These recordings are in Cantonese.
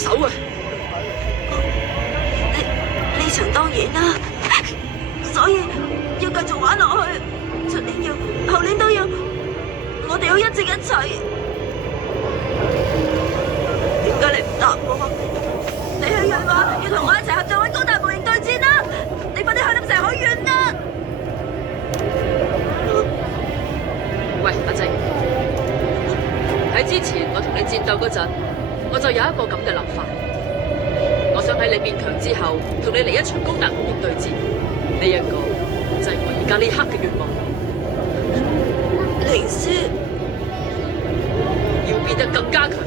手啊！呢場當然啦，所以要繼續玩落去，出年要，後年都要，我哋要一直一齊。點解你唔答我？你去潤話要同我一齊合作揾高大模型對戰啦！你快啲去諗成好遠啦！喂，阿靜，喺之前我同你戰鬥嗰陣，我就有一個咁嘅諗法，我想喺你變強之後，同你嚟一場高達模型對戰。呢一個就係我而家呢刻嘅願望。靈師要變得更加強。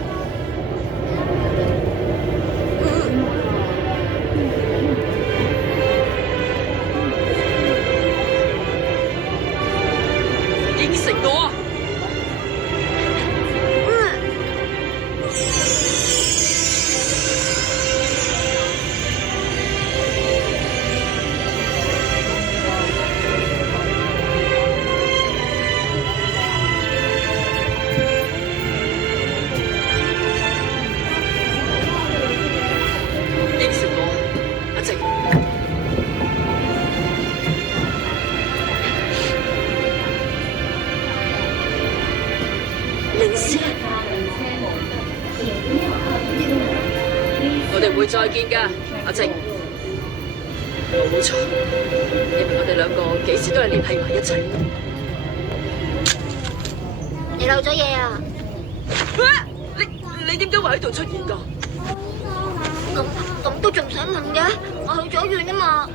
應承我。會再見㗎，阿靜。冇錯，因為我哋兩個幾時都係聯繫埋一齊。你漏咗嘢啊！你點解會喺度出現㗎？咁都仲使問嘅？我去咗遠啊嘛。